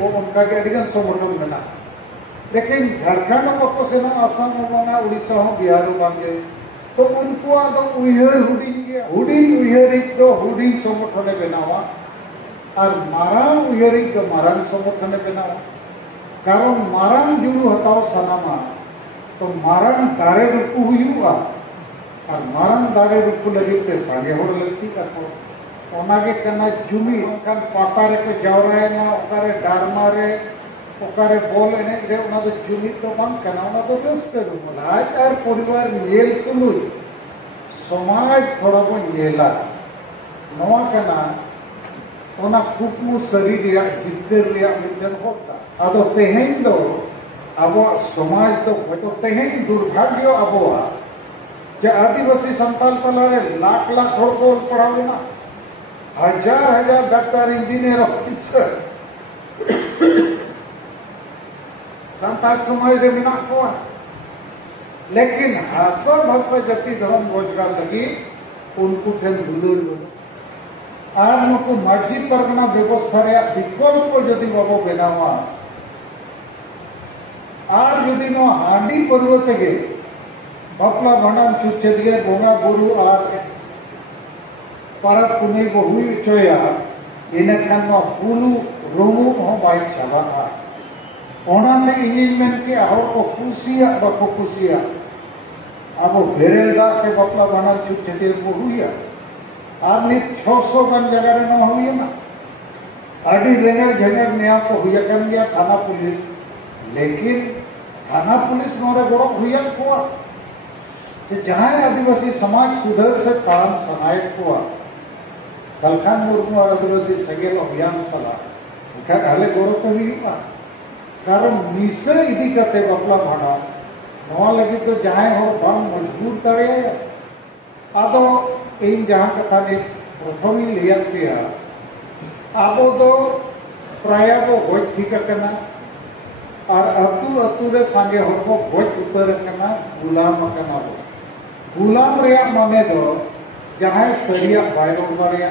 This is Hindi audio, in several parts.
उनका संगठन में लेकिन झारखंड को सेन आसाम उड़ीसा बिहार बांगे तो उनको हुडिंग संगठन बनावा और मारांग उयहरिक दो मारांग संगठन बनावा कारण मारांग जुड़ू हताव सानामा तो मारांग दारे रुपु हुआ और मारांग दारे रुपु लगे ते सागे होड़ लगती का को ओनागे कना जुमी कान पाता रे को जावराय ना ओकारे डारमा रे ओकारे बोल एने रे ओना दो जुमी तो बांग कना ओना दो रस्ते रुमला आज और परिवार नेल तुलु समाज थोड़ा बो नेला नवा कना ओना कुकमु शरीर या जिद्दर या मिलन होता आदो तेहेन दो अबो समाज तो तेहेन दुर्भाग्य अबो जे आदिवासी संताल तलारे लाख लाख होड़ को पढ़ावेना हजार हजार डॉक्टर इंजीनियर ऑफिसर संताल समाज रे मिना को लेकिन हासा भाषा जति धर्म रोजगार लगी उनको ठेन दुलुल और नुकु माझी परगना व्यवस्था रे विकल्प जदि बाबो बेनावा और जदि नो हांडी पर्वत के बापला भांडान छुच्छेदिए बोंगा बुरु और परब पुनई को हुई चोया इनखान नो हुलु रोमु हो बाई चाबा ओनाते इंगेजमेंट के आहो को कुसिया बाको कुसिया अब बेरेलदा के बापला भांडान छुच्छेदिए को हुईया और नित 600 गन जगह रे न हुई ना अड़ी रेंगड़ झंगड़ नया को हुई कर गया थाना पुलिस लेकिन थाना पुलिस नोरे बड़ो हुई को कि जहां आदिवासी समाज सुधर से काम सनायक को सलखान मुर्मू और आदिवासी सगेल अभियान सला उठा हले गोरो तो हुआ कारण निसे इदी करते बपला भाड़ा नवा लगी तो जहां हो बांग मजबूर तड़े आदो इन जहां कथा ने प्रथम लिया किया आबो तो प्राय को गोज ठीक करना और अतु अतु रे सांगे हर को गोज उतर करना गुलाम करना गुलाम रे माने दो जहां सरिया बायरो रे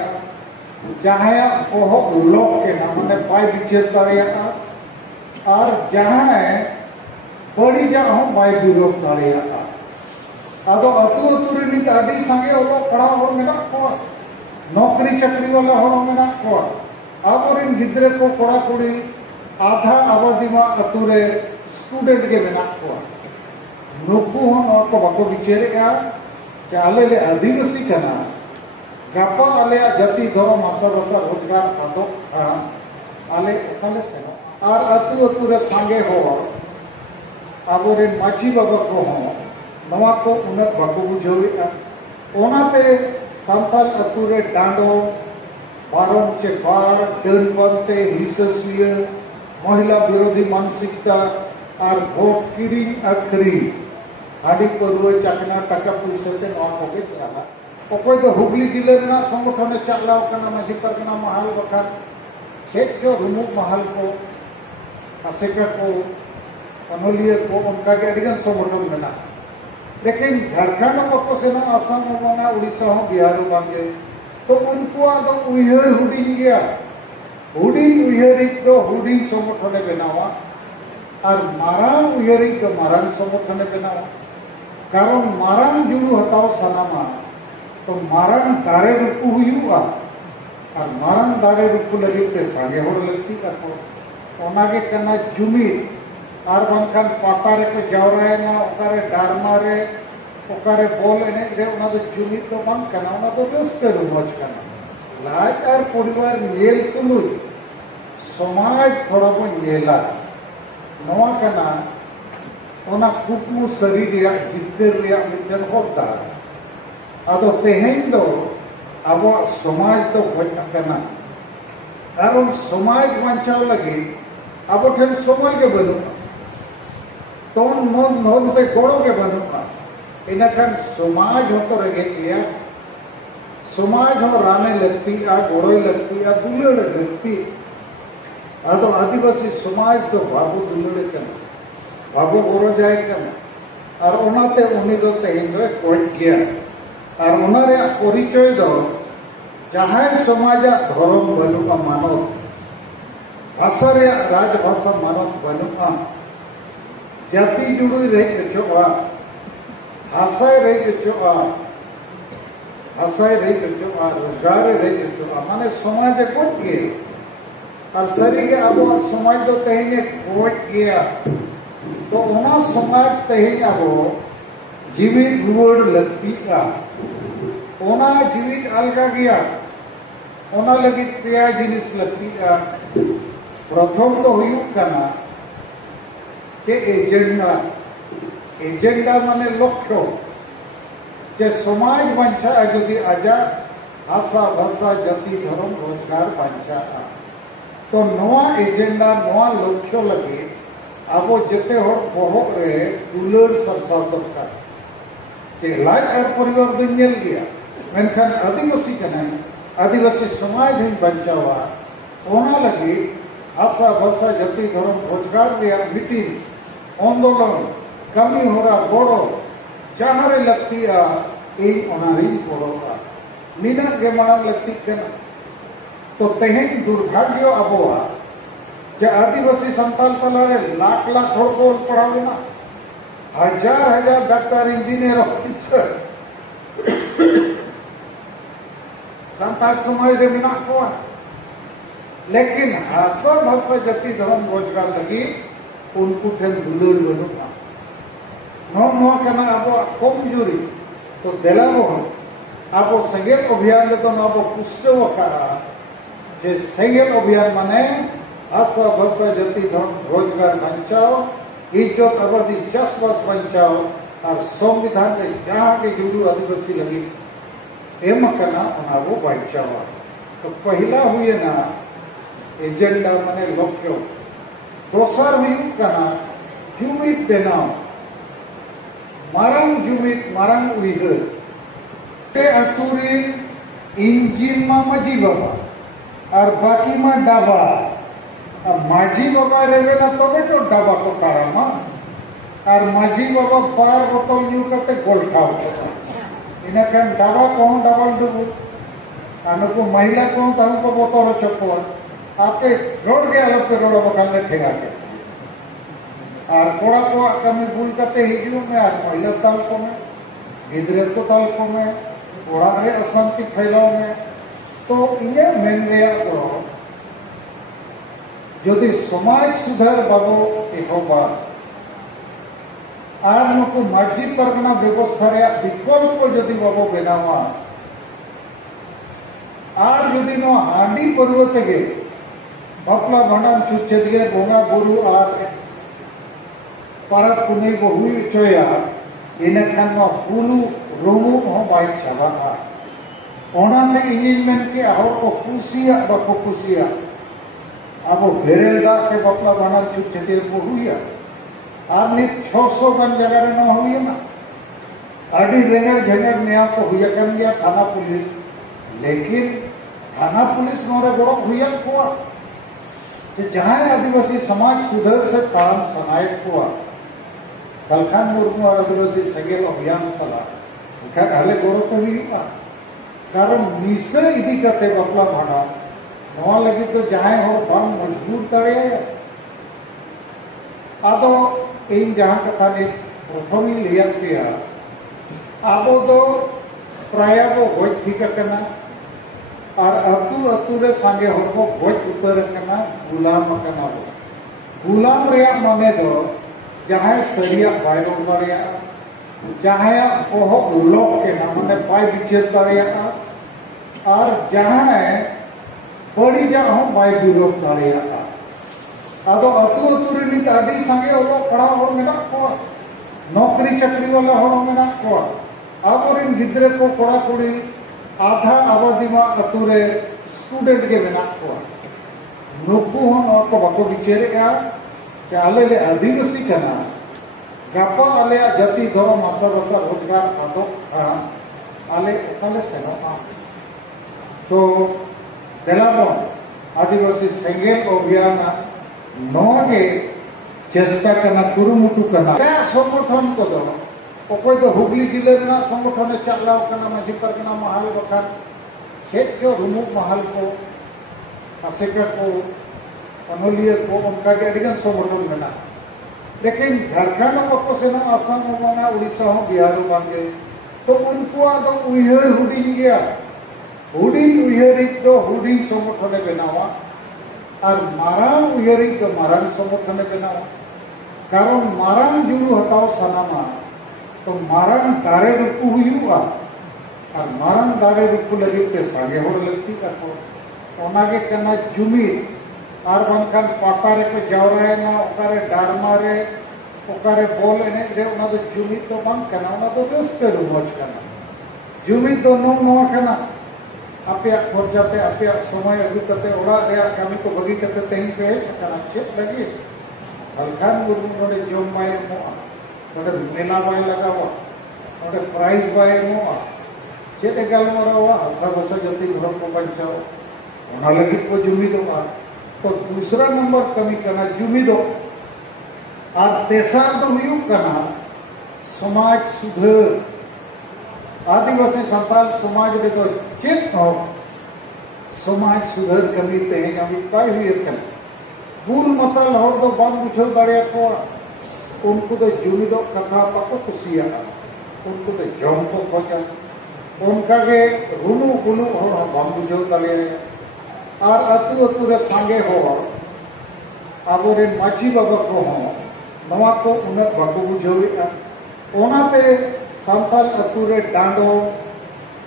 जहां ओहो लोक के ना माने बाय विचार रे और जहां बड़ी जहां बाय विरोध रे आदो अतु अतु रे नित आडी सांगे ओलो पढ़ा हो मेना को नौकरी चाकरी वाला हो मेना को आबोरिन गिद्रे को कोड़ा कोड़ी आधा आबादी मा अतु रे स्टूडेंट के मेना को नुकु हो और को बाको विचारे का कि आले ले आदिवासी कना गापा आले जाति धर्म आशा भाषा रोजगार आदो आले ओकाले से और अतु अतु रे सांगे हो आबोरिन माची बाबा को हो नवा को उन्नत बाको बुझोवे ओनाते संथाल अतु रे डांडो बारों चे बार दरपंते हिंसस्वीय महिला विरोधी मानसिकता और भोट किरी अखरी हाड़ी परुए चाकना टाका पुलिस से नवा कोगे चला ओकोय तो हुगली जिले में संगठन चलाव कना माझी परगना महल बखा एक जो रुमु महल को असेका को अनोलिय को उनका के अडिगन संगठन बना लेकिन झारखंड को सेन आसाम उड़ीसा बिहार बांगे तो उनको हुडिंग गया हुडिंग उयहरिक दो हुडिंग संगठन बनावा और मारांग उयहरिक दो मारांग संगठन बनावा कारण मारांग जुड़ू हताव सानामा तो मारांग दारे रुपु हुआ और मारांग दारे रुपु लगे ते सागे होड़ लगती का को ओनागे कना जुमी और बांखान पाता रे को जावराय ना ओकारे डारमा रे ओकारे बोल एने रे ओना दो जुमी तो बांग कना ओना दो रस्ते रुमज कना लाज और परिवार नेल तुलु समाज थोड़ा बो नेला नवा कना ओना कुकमु शरीर या जिद्दर या मिलन होता आदो तेहेन दो अबो समाज तो गोज कना कारण समाज बचाव लगे अबो ठेन समय के बनु तो नोंद गोड़ो के बनुआ इनखान समाज हो तो रगे किया समाज हो राने लगती आ गोड़ो लगती आ दुलड़ लगती आदो आदिवासी समाज तो बाबू दुलड़ कना बाबू गोड़ो जाए कना और ओनाते उनी दो तेहिन दो कोज गया और ओनारे परिचय दो जहां समाज धर्म बनुआ मानव भाषा रे राजभाषा मानत बनुआ जाति जुड़ुई रही चोआ भाषाय रही चोआ भाषाय रही चोआ रोजगार रही चोआ माने समाज को किए और सरी के अब समाज तो तेहने खोज किया तो उना समाज तेहने अब जीवित रुवड़ लगती का ओना जीवित अलगा गया ओना लगी क्या जिनिस लगती का प्रथम तो हुई करना के एजेंडा माने लक्ष्य के समाज बंचा यदि आजा आशा भाषा जाति धर्म रोजगार बंचा तो नवा एजेंडा नवा लक्ष्य लगे अब जिते बहुत रे दुलर सरसाव दरकार के लाज और परिवर्तन नेल गया मेनखान आदिवासी कना आदिवासी समाज ही बंचावा ओना लगे आशा भाषा जाति धर्म रोजगार रे मीटिंग आंदोलन कमी हो रहा बड़ो जहाँ रे लगती बड़ोगा नीना के मांग लगती कना तो तेहन दुर्भाग्य अबोआ जे आदिवासी संताल तलारे लाख लाख हर को पढ़ावे ना हजार हजार डॉक्टर इंजीनियर ऑफिसर संताल समाज रे बिना को लेकिन भाषा भाषा जाति धर्म रोजगार लगी उनको ठेन दुलुर बनुआ नो कना अब कमजोरी तो देलाबो अब संगेल अभियान तो अब पुष्टव करा जे संगेल अभियान माने आशा भाषा जाति धर्म रोजगार बचाओ इज्जत आबादी चाषबास बचाओ और संविधान में जहाँ के जुड़ू आदिवासी लगी एम कना वो बचाओ तो पहला हुए ना एजेंडा माने लक्ष्य दोसर हुई कना जुमित बेनाव मारंग जुमित मारंग उइहर ते अतुरी इंजिन मा मजी बाबा और बाकी मा डाबा माझी बाबा रेवे ना तबे तो डाबा को कारामा और माझी बाबा पार बोतल न्यू करते गोल्ठाओ इना kan डाबा कौन डबल डुबु अनको महिला कौन ताऊ को बोतल चप्पो आपके रोड के अलग पे रोड बकाल में ठेगा के और कोड़ा को कमी भूल करते हिजू में और महिला ताल को में गिदरे को ताल को में कोड़ा रे अशांति फैलाव में तो इन्हें मेन गया तो यदि समाज सुधार बाबो एहोबा और नुकु माझी परगना व्यवस्था रे विकल्प यदि बाबो बेनावा और यदि नो हांडी पर्व तेगे बापला भांडान छुच्छेदिए बोंगा बुरु और पारक पुनई को हुई चोया इनखान नो हुलु रोमु हो बाई छाबा ओना में इंजीनियरिंग के और को कुसिया बको कुसिया अब बेरेल दा के बापला भांडान छुच्छेदिए को हुई और नि 600 गन जगह रे न हुई ना आडी रेंगर झंगर नया को हुई कर गया थाना पुलिस लेकिन थाना पुलिस नोरे बड़ो हुई को जहां आदिवासी समाज सुधार से काम सनायक को सलखान मुर्मू और आदिवासी संगेल अभियान सला हाले गोरो तो हुआ कारण निश्चय इदी करते बापला भाड़ा नवा लगे तो जहां हो बांग मजबूर तड़े आदो इन जहां कथा ने प्रथम लिया किया आबो तो प्राय को गोज ठीक करना और अतु अतु रे सांगे हर को गोज उतर करना गुलाम करना गुलाम रे माने दो जहां सरिया बायरो दरिया जहां बहुत लोग के माने पाई विचेर दरिया और जहां बड़ी जहां बाय विरोध दरिया आदो अतु अतु रे नी आडी सांगे ओलो पड़ा हो मेना को नौकरी चाकरी वाला हो मेना को आबोरिन गिद्रे को कोड़ा कोड़ी आधा आबादी मा अतु रे स्टूडेंट के मेना को नुकु हन और को बको विचेरे का कि आले ले आदिवासी कना गापा आले जाति धर्म आशा भाषा रोजगार आदो आले एकाले सेना तो देलाबो आदिवासी संगेल अभियान नोगे चेष्टा करना कुरुमुटु करना क्या संगठन को दो अकोय तो हुगली जिले में संगठन चलाव करना माझी परगना महल बखा हेट जो रुमुक महल को आसेका को अनोलिया को उनका के अडिगन संगठन में ना लेकिन झारखंड को सेना आसाम में उड़ीसा बिहार में तो उनको उहर हुडिंग गया हुडिंग उहरिक तो हुडिंग संगठन बनावा और मारांग उहरिक तो मारांग संगठन बनावा कारण मारांग जुड़ू हताव सनामा तो मारांग दारे रुकू हुआ और मारांग दारे रुकू लगे ते सागे हो लगती का ओनागे कना जुमी और बनकान पातारे को जावराय ना ओकारे डारमा रे ओकारे बॉल एने रे ओना तो जुमी तो बांग कना ओना तो रस्ते रुमच कना जुमी तो नो कना अपया खर्चा पे अपया समय अगु कते ओड़ा रे कामी को बगी कते तेन पे कना चेत लगी सरकार मुर्मू नोडे जोम बाय मो नोडे मेला बाय लगावा नोडे प्राइज बाय मो चेत एगाल मरावा हसा बसा जति घर को पंचाओ ओना लगी को जुमी तो दूसरा नंबर कमी करना जुमिदो और तेसर तो हुई करना समाज सुधार आदिवासी संताल समाज में तो चेत हो समाज सुधार कमी तेज अभी काय हुई कर फूल मतल हो तो बात बुझो दाड़े को उनको तो जुमिदो कथा पाको कुसिया उनको तो जम को खोजा उनका के रुनु गुनु हो बात बुझो दाड़े और अतु अतु रे सांगे हो आबोरे माची बाबा को हो नवा को उन्हें बाको बुझोवे ओनाते संताल अतु रे डांडो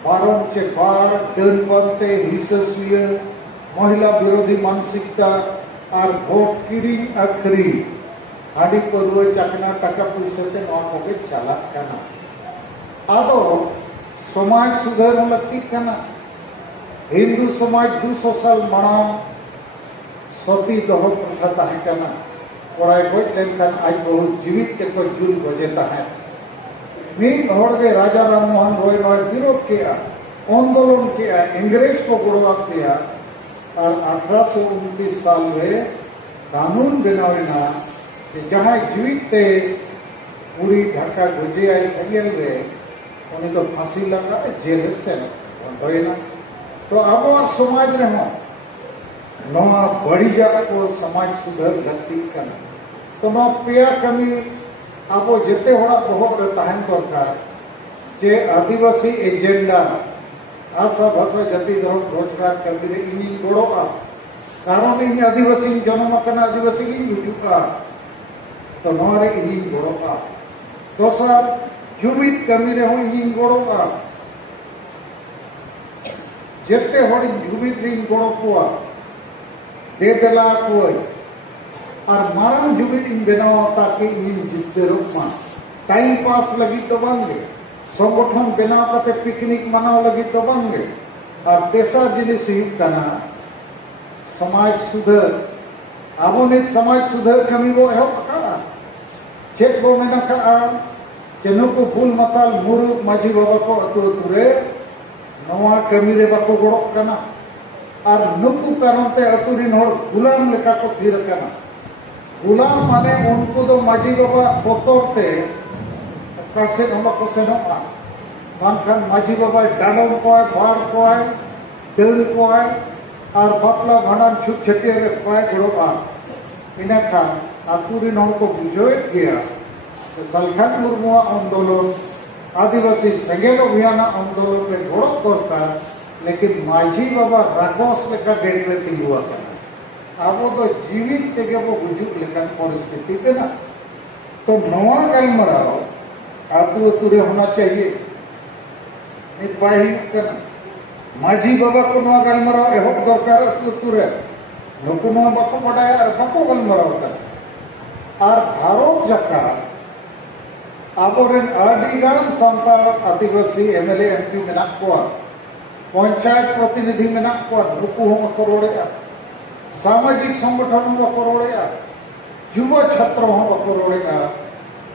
बारम चे बार दन बनते हिससुय महिला विरोधी मानसिकता और भोट किरी अखरी हाडी परुए चकना टाका पैसा ते नवा को चला कना आदो समाज सुधार लगती कना हिंदू समाज 200 साल मांग सती दह प्रथा तहकना कोड़ाई गज लेनखान आज बहुत जीवित के को जुल बजेता है मीन हड़ के राजा राम मोहन रॉय नॉय विरोध किया आंदोलन किया इंग्रेज को गुड़वा किया और 1829 साल में कानून बनावेना जहां जीवित थे पूरी ढाका गुजे आई संगल में उन्हें तो फांसी लगा जेल से बंधोना तो अब समाज रहो नवा बड़ी जाए को समाज सुधार लगती करना तो नवा पेया कमी अब जिते होड़ा बहुत तहन दरकार जे आदिवासी एजेंडा आशा भाषा जाति धर्म रोजगार करते इन गोड़ोगा कारण इन आदिवासी जन्म आदिवासी गुजुका तो नवा इन गोड़ोगा दोसर जुमित कमी रहो इन गोड़ोगा जेते हड़ जुमित गड़ो को दे देला को और मारांग जुमित बनावा ताकि इन जितरमा टाइम पास लगी तो बांगे संगठन बनाव करते पिकनिक मनाव लगी तो बांगे और तेसर जिनिस कना समाज सुधार आबो ने समाज सुधार कमी बो एहब चेक बो मेना का नुकु फूल मताल मुरुग माझी बाबा को अतु अतु रे नवा कमी रे बाको गड़ोक कना और नुकु कारण ते अतुरिन होड़ गुलाम लेका को थीर कना गुलाम माने उनको तो माझी बाबा बोतोरते कासे नवा को सेनोआ मानखान माझी बाबा डाडम को है बाड़ को है देल को है और बापला भाड़ान छुट छटिया रे पाए गड़ोआ इना खान अतुरिन होड़ को बुझोए किया सलखान मुर्मू आंदोलन आदिवासी संगेल अभियान आंदोलन में गड़क दरकार लेकिन माझी बाबा राकोस लेका डेड़ी में तिंगुआ अब तो जीवित तेगे वो गुजुक लेकर परिस्थिति पे ना तो नवा गाल मराओ आतु अतुरे होना चाहिए करना माझी बाबा को नवा गाल मराओ एहब दरकार आतु अतुरे नुकु नवा बाको बडाया और बाको गाल मराओ और भारत जका आबोरेन आदिगान संताल आदिवासी एमएलए एमपी मेना को पंचायत प्रतिनिधि मेना को नुकु हम करोड़े सामाजिक संगठन हम करोड़े युवा छात्र हम करोड़े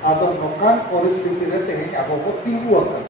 आदम नकान परिस्थिति रे तेहें आबो को तिंगुआ